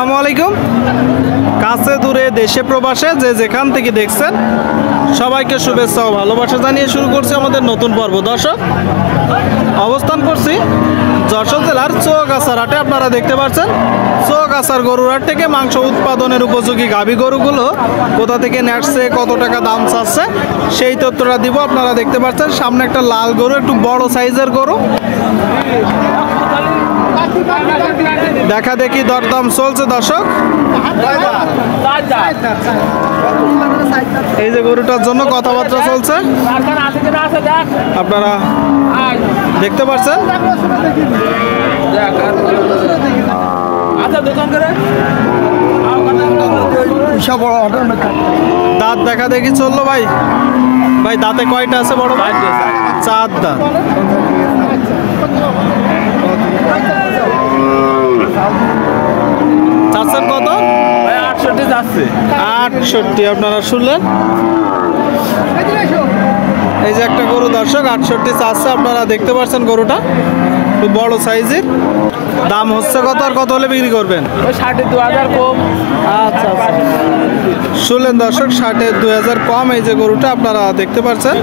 আসসালামু আলাইকুম। কাছে দূরে দেশে প্রবাসে যে যেখান থেকে দেখছেন সবাইকে শুভেচ্ছা ও ভালোবাসা জানিয়ে শুরু করছি আমাদের নতুন পর্ব। দর্শক, অবস্থান করছি যশোর জেলার চৌগাছার হাটে। আপনারা দেখতে পাচ্ছেন চৌগাছার গরুর হাট থেকে মাংস উৎপাদনের উপযোগী গাভী গরুগুলো কোথা থেকে নেসছে, কত টাকা দাম চাচ্ছে সেই তথ্যটা দিব। আপনারা দেখতে পাচ্ছেন সামনে একটা লাল গরু, একটু বড় সাইজের গরু। দেখা দেখি দরদাম চলছে দর্শক। এই যে গরুটার জন্য কথাবার্তা চলছে, আপনারা দেখতে পাচ্ছেন। দাঁত দেখা দেখি চললো ভাই। ভাই দাঁতে কয়টা আছে বড় ভাই? 4 দাঁত। চাচ্ছেন কত? 68 যাচ্ছে। 68 আপনারা শুনলেন। এই যে একটা গরু দর্শক 68 চাচ্ছে। আপনারা দেখতে পাচ্ছেন গরুটা খুব বড় সাইজের। দাম হচ্ছে কত আর কত হলে বিক্রি করবেন? 20,000 কম। আচ্ছা আচ্ছা, শুনলেন দর্শক, 20,000 কম। এই যে গরুটা আপনারা দেখতে পাচ্ছেন।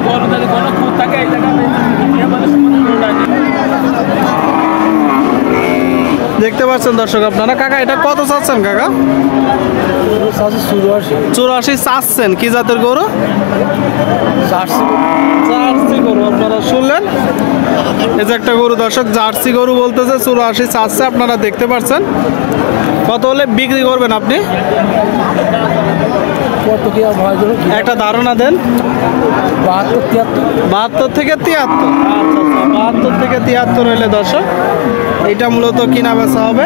দেখতে পাচ্ছেন দর্শক আপনারা। কাকা এটা কত চাচ্ছেন কাকা? 84 চাচ্ছেন। কি জাতের গরু? জার্সি গরু। আপনারা শুনলেন, এই যে একটা গরু দর্শক জার্সি গরু বলতেছে 84 চাচ্ছে। আপনারা দেখতে পাচ্ছেন। কত হলে বিক্রি করবেন আপনি? একটা ধারণা দেন। 72 থেকে 73। আচ্ছা আচ্ছা, 72 থেকে 73 হলে দর্শক এটা মূলত কিনা বেচা হবে।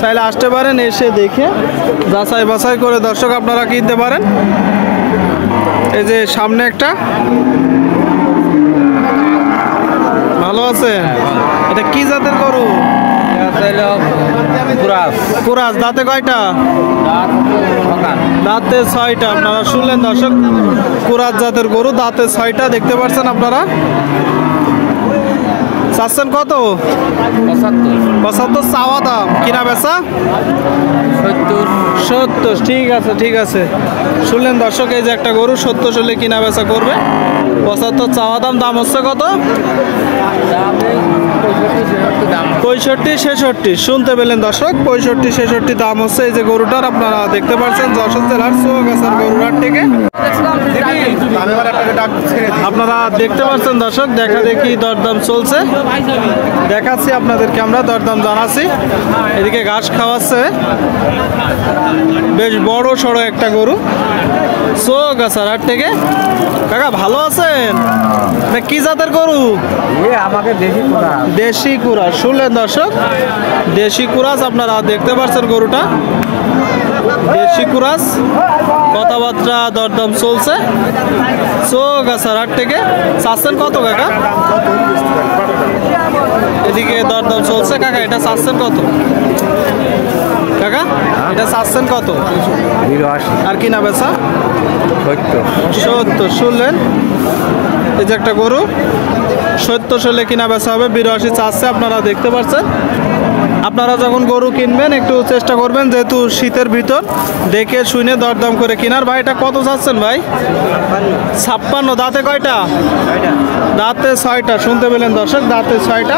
চাইলে আসতে পারেন, এসে দেখে যাচাই বাছাই করে দর্শক আপনারা কিনতে পারেন। এই যে সামনে একটা ভালো আছে। এটা কি জাতের গরু? কুরাস। দাঁতে কয়টা? দাঁতে 6টা। আপনারা শুনলেন দর্শক, কুরাস জাতের গরু, দাঁতে 6টা। দেখতে পাচ্ছেন আপনারা। চাচ্ছেন কত? 75 চাওয়া দাম। কিনা বেচা 70। ঠিক আছে ঠিক আছে, শুনলেন দর্শক। এই যে একটা গরু 70 হলে কিনা বেচা করবে। 75 চাওয়া দাম। দাম হচ্ছে কত? 65 66। শুনতে পেলেন দর্শক, 65 66 দাম হচ্ছে এই যে গরুটার। আপনারা দেখতে পাচ্ছেন যশোর জেলার চৌগাছার গরুর হাট থেকে। আপনারা দেখতে পাচ্ছেন দর্শক, দেখা দেখি দরদাম চলছে। দেখাচ্ছি আপনাদেরকে, আমরা দরদাম জানাচ্ছি। এদিকে ঘাস খাওয়াচ্ছে বেশ বড় সড়ো একটা গরু চৌগাছার হাট থেকে। কাকা ভালো আছেন? কি জাতের গরু? আমাকে দেশি কুরাস। শুনলেন দর্শক, দেশি কুরাস। আপনারা দেখতে পাচ্ছেন গরুটা দেশি কুরাস। কথাবার্তা দরদাম চলছে চৌগাছার হাট থেকে। চাচ্ছেন কত কাকা? এদিকে দরদাম চলছে। কাকা এটা চাচ্ছেন কত? কাকা এটা চাচ্ছেন কত? 82। আর কিনা বেচা 70। শুনলেন, এই যে একটা গরু 70 হলে কিনা বেচা হবে। 82 চাচ্ছে। আপনারা দেখতে পাচ্ছেন। আপনারা যখন গরু কিনবেন একটু চেষ্টা করবেন, যেহেতু শীতের ভিতর, দেখে শুনে দরদাম করে কেনার। ভাই এটা কত চাচ্ছেন ভাই? 56। দাঁতে কয়টা? দাঁতে 6টা। শুনতে পেলেন দর্শক, দাঁতে 6টা।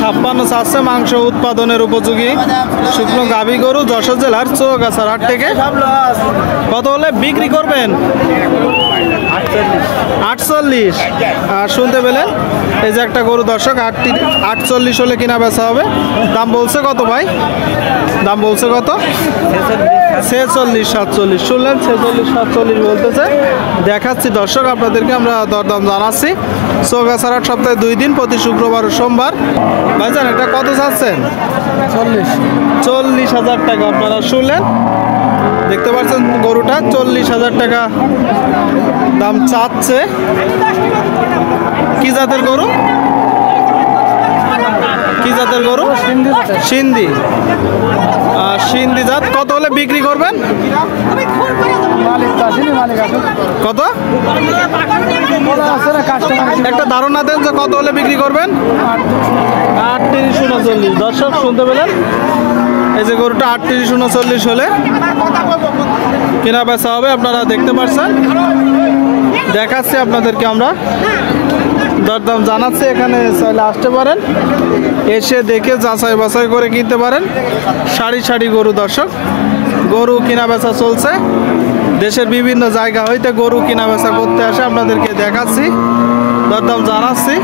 56 চাচ্ছে। মাংস উৎপাদনের উপযোগী শুকনো গাভী গরু যশোর জেলার চৌগাছার হাট থেকে। কত হলে বিক্রি করবেন? 48। আর শুনতে পেলেন, এই যে একটা গরু দর্শক 48 হলে কিনা বেচা হবে। দাম বলছে কত ভাই? দাম বলছে কত? 46 47। শুনলেন, 46 47 বলতেছে। দেখাচ্ছি দর্শক আপনাদেরকে, আমরা দরদাম জানাচ্ছি। চৌগাছার হাট সপ্তাহে 2 দিন, প্রতি শুক্রবার ও সোমবার। ভাইজান এটা কত চাচ্ছেন? 40,000 টাকা। আপনারা শুনলেন, দেখতে পাচ্ছেন গরুটা 40,000 টাকা দাম চাচ্ছে। কি জাতের গরু? কি জাতের গরু? সিন্ধি। সিন্ধি জাত। কত হলে বিক্রি করবেন? কত? একটা ধারণা দেন যে কত হলে বিক্রি করবেন? 38 39। দর্শক শুনতে পেলেন, এই যে গরুটা 38-39 হলে কেনা বেচা হবে, আপনারা দেখতে পাচ্ছেন। দেখাচ্ছি আপনাদেরকে আমরা, দরদাম জানাচ্ছি। এখানে চাইলে আসতে পারেন, এসে দেখে যাচাই বাছাই করে কিনতে পারেন। সারি সারি গরু দর্শক, গরু কেনা বেচা চলছে। দেশের বিভিন্ন জায়গা হইতে গরু কেনা বেচা করতে আসে, আপনাদেরকে দেখাচ্ছি, দরদাম জানাচ্ছি।